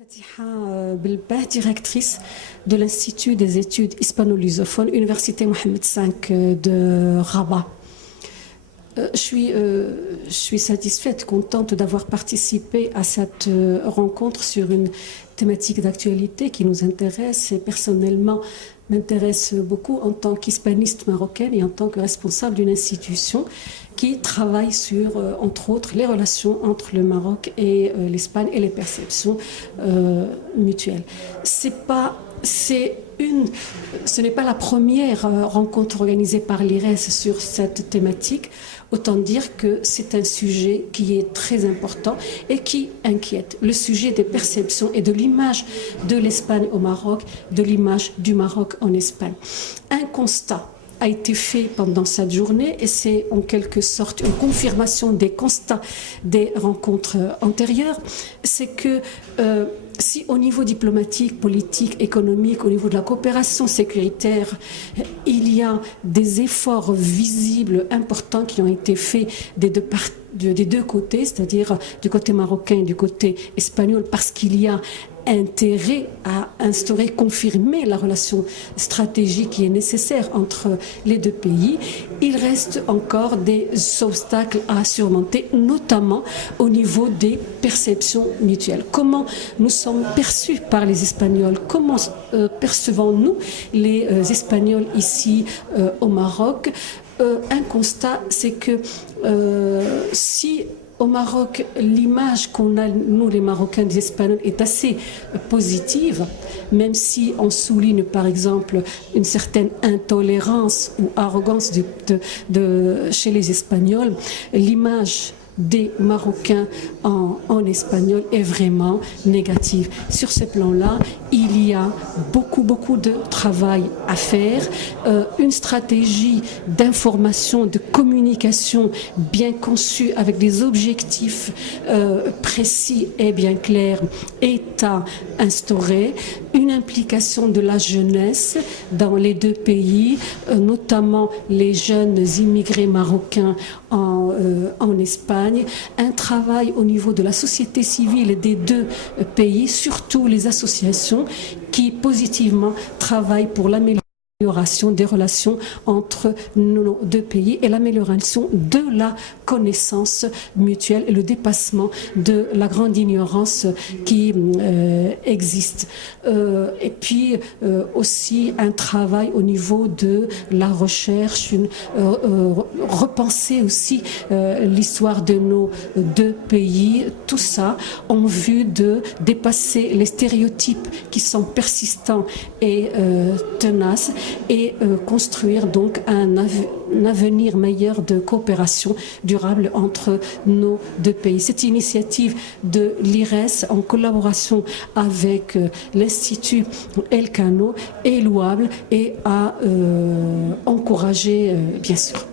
Fatiha Belbah, directrice de l'Institut des études hispano-lusophones, Université Mohammed V de Rabat. Je suis satisfaite, contente d'avoir participé à cette rencontre sur une thématique d'actualité qui nous intéresse et personnellement m'intéresse beaucoup en tant qu'hispaniste marocaine et en tant que responsable d'une institution qui travaille sur, entre autres, les relations entre le Maroc et l'Espagne et les perceptions mutuelles. Ce n'est pas la première rencontre organisée par l'IRES sur cette thématique. Autant dire que c'est un sujet qui est très important et qui inquiète. Le sujet des perceptions et de l'image de l'Espagne au Maroc, de l'image du Maroc en Espagne. Un constat a été fait pendant cette journée et c'est en quelque sorte une confirmation des constats des rencontres antérieures, c'est que si au niveau diplomatique, politique, économique, au niveau de la coopération sécuritaire, il y a des efforts visibles importants qui ont été faits des deux côtés, c'est-à-dire du côté marocain et du côté espagnol, parce qu'il y a intérêt à instaurer, confirmer la relation stratégique qui est nécessaire entre les deux pays. Il reste encore des obstacles à surmonter, notamment au niveau des perceptions mutuelles. Comment nous sommes perçus par les Espagnols? Comment percevons-nous les Espagnols ici au Maroc? Un constat, c'est que si au Maroc, l'image qu'on a, nous les Marocains, des Espagnols, est assez positive, même si on souligne par exemple une certaine intolérance ou arrogance chez les Espagnols, l'image des Marocains en espagnol est vraiment négative. Sur ce plan-là, il y a beaucoup de travail à faire, une stratégie d'information, de communication bien conçue avec des objectifs précis et bien clairs est à instaurer, une implication de la jeunesse dans les deux pays, notamment les jeunes immigrés marocains en Espagne, un travail au niveau de la société civile des deux pays, surtout les associations qui positivement travaillent pour l'amélioration des relations entre nos deux pays et l'amélioration de la connaissance mutuelle et le dépassement de la grande ignorance qui existe. Et puis aussi un travail au niveau de la recherche, repenser aussi l'histoire de nos deux pays, tout ça en vue de dépasser les stéréotypes qui sont persistants et tenaces et construire donc un avenir meilleur de coopération durable entre nos deux pays. Cette initiative de l'IRES en collaboration avec l'Institut Elcano est louable et à encourager bien sûr.